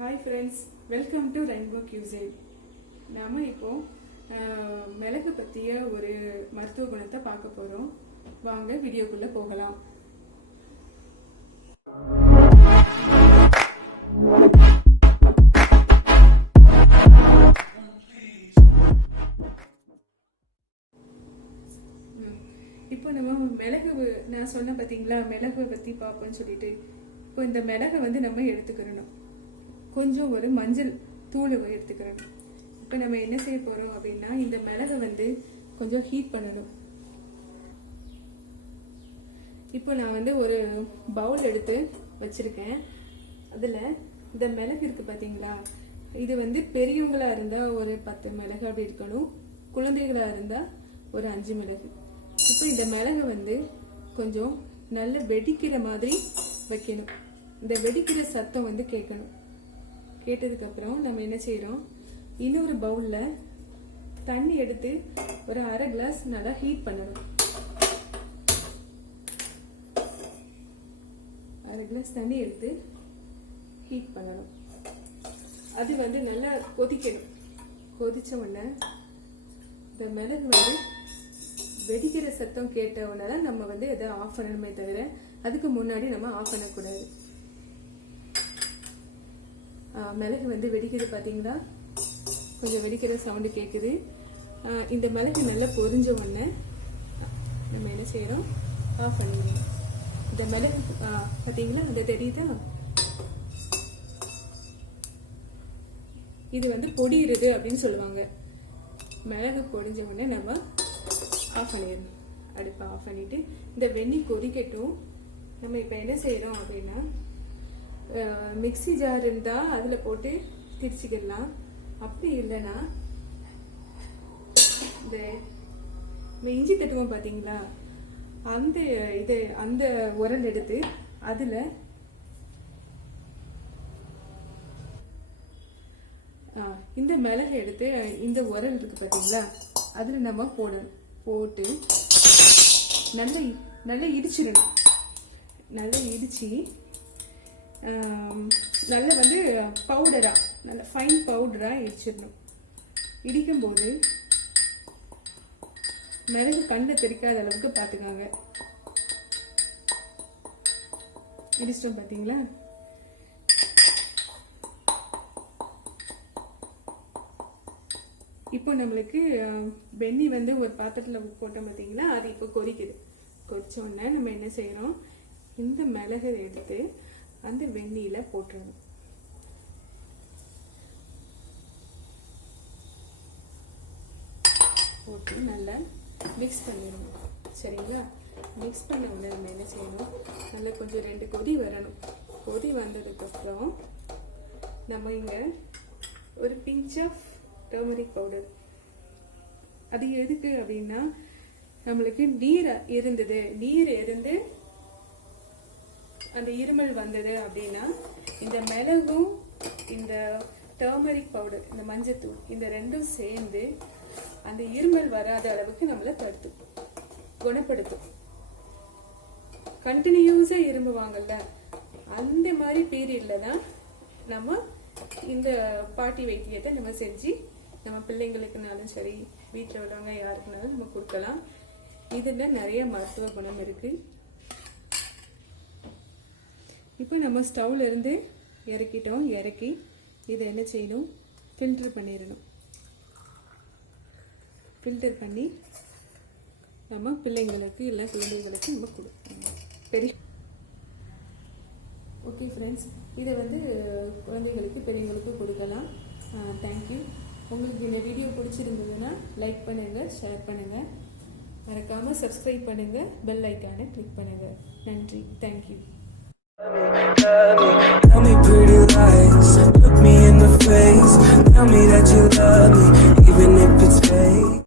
Hi friends, welcome to rainbow கியூசைட். நாம் இப்போது மிளகு பற்றிய ஒரு மருத்துவ குணத்தை பார்க்க போகிறோம். வாங்க வீடியோக்குள்ளே போகலாம். இப்போ நம்ம மிளகு, நான் சொன்ன பார்த்தீங்களா, மிளகு பற்றி பார்ப்போன்னு சொல்லிட்டு. இப்போ இந்த மிளகை நம்ம எடுத்துக்கிறணும். கொஞ்சம் ஒரு மஞ்சள் தூள் எடுத்துக்கிறணும். இப்போ நம்ம என்ன செய்ய போகிறோம் அப்படின்னா, இந்த மிளகை கொஞ்சம் ஹீட் பண்ணணும். இப்போ நான் ஒரு பவுல் எடுத்து வச்சுருக்கேன். அதில் இந்த மிளகு இருக்குது பார்த்தீங்களா, இது பெரியவங்களாக இருந்தால் ஒரு 10 மிளகு அப்படி இருக்கணும். குழந்தைகளாக இருந்தால் ஒரு 5 மிளகு. இப்போ இந்த மிளகை கொஞ்சம் நல்ல வெடிக்கிற மாதிரி வைக்கணும். இந்த வெடிக்கிற சத்தம் கேட்கணும். கேட்டதுக்கப்புறம் நம்ம என்ன செய்கிறோம், இன்னொரு பவுலில் தண்ணி எடுத்து ஒரு 1/2 கிளாஸ் நல்லா ஹீட் பண்ணணும். 1/2 கிளாஸ் தண்ணி எடுத்து ஹீட் பண்ணணும். அது நல்லா கொதிக்கணும். கொதிச்ச உடனே இந்த மிளகு வெடிக்கிற சத்தம் கேட்ட உடனே நம்ம இதை ஆஃப் பண்ணணுமே தவிர அதுக்கு முன்னாடி நம்ம ஆஃப் பண்ணக்கூடாது. மிளகு வெடிக்கிறது பார்த்தீங்களா, கொஞ்சம் வெடிக்கிற சவுண்டு கேட்குது. இந்த மிளகு நல்லா பொரிஞ்ச உடனே நம்ம என்ன செய்கிறோம், ஆஃப் பண்ணிடுவோம். இந்த மிளகு பார்த்தீங்களா, அந்த தெரியுதா, இது பொடியிறது அப்படின்னு சொல்லுவாங்க. மிளகு பொடிஞ்ச உடனே நம்ம ஆஃப் பண்ணிடணும். அடுப்பை ஆஃப் பண்ணிவிட்டு இந்த வெந்நீர் கொதிக்கட்டும். நம்ம இப்போ என்ன செய்கிறோம் அப்படின்னா, மிக்சி ஜார் இருந்தால் அதில் போட்டு திரிச்சிக்கலாம். அப்படி இல்லைன்னா இந்த இஞ்சி தட்டுவோம் பார்த்தீங்களா, அந்த உரல் எடுத்து அதில் இந்த மிளகு எடுத்து இந்த உரல் இருக்குது பார்த்தீங்களா, அதில் நம்ம போடணும். போட்டு நல்லா இடிச்சிடணும். நல்லா இடித்து நல்லா பவுடராக, நல்ல ஃபைன் பவுடராக இடிச்சிடணும். இடிக்கும்போது மிளகு கண்ணில் தெரிக்காத அளவுக்கு பார்த்துக்காங்க. இடிச்சிட்டோம் பார்த்தீங்களா. இப்போ நம்மளுக்கு வெந்நி ஒரு பாத்திரத்தில் போட்டோம் பார்த்தீங்களா, அது இப்போ கொதிக்குது. கொதிச்ச உடனே நம்ம என்ன செய்கிறோம், இந்த மிளகை எடுத்து அந்த வெந்நியில் போட்டுருவோம். போட்டு நல்லா மிக்ஸ் பண்ணிடுவோம். சரிங்களா. மிக்ஸ் பண்ண உடனே நம்ம என்ன செய்யணும், நல்லா கொஞ்சம் 2 கொதி வரணும். கொதி வந்ததுக்கப்புறம் நம்ம இங்கே ஒரு பிஞ்ச் ஆஃப் டர்மரிக் பவுடர். அது எதுக்கு அப்படின்னா, நம்மளுக்கு நீர் இருந்து அந்த இருமல் வந்தது அப்படின்னா, இந்த மிளகும் இந்த டர்மரிக் பவுடர், இந்த மஞ்சத்தூள், இந்த ரெண்டும் சேர்ந்து அந்த இருமல் வராத அளவுக்கு நம்மளை குணப்படுத்தும். கண்டினியூஸா இரும்புவாங்கல்ல, அந்த மாதிரி பீரியட்ல தான் நம்ம இந்த பாட்டி வைத்தியத்தை நம்ம செஞ்சு நம்ம பிள்ளைங்களுக்குனாலும் சரி, வீட்டில் உள்ளவங்க யாருக்குனாலும் நம்ம கொடுக்கலாம். இதில் நிறைய மருத்துவ குணம் இருக்கு. இப்போ நம்ம ஸ்டவ்ல இருந்து இறக்கிட்டோம். இறக்கி இதை என்ன செய்யணும், ஃபில்டர் பண்ணிடணும். ஃபில்டர் பண்ணி நம்ம பிள்ளைங்களுக்கு இல்லை குழந்தைங்களுக்கு நம்ம கொடுக்கணும். ஓகே ஃப்ரெண்ட்ஸ், இதை குழந்தைங்களுக்கு பெரியவங்களுக்கு கொடுக்கலாம். தேங்க்யூ. உங்களுக்கு இந்த வீடியோ பிடிச்சிருந்ததுன்னா லைக் பண்ணுங்கள், ஷேர் பண்ணுங்கள், மறக்காமல் சப்ஸ்கிரைப் பண்ணுங்கள், பெல் ஐக்கானை கிளிக் பண்ணுங்கள். நன்றி. Thank you. Tell me pretty lies, look me in the face, tell me that you love me, even if it's fake.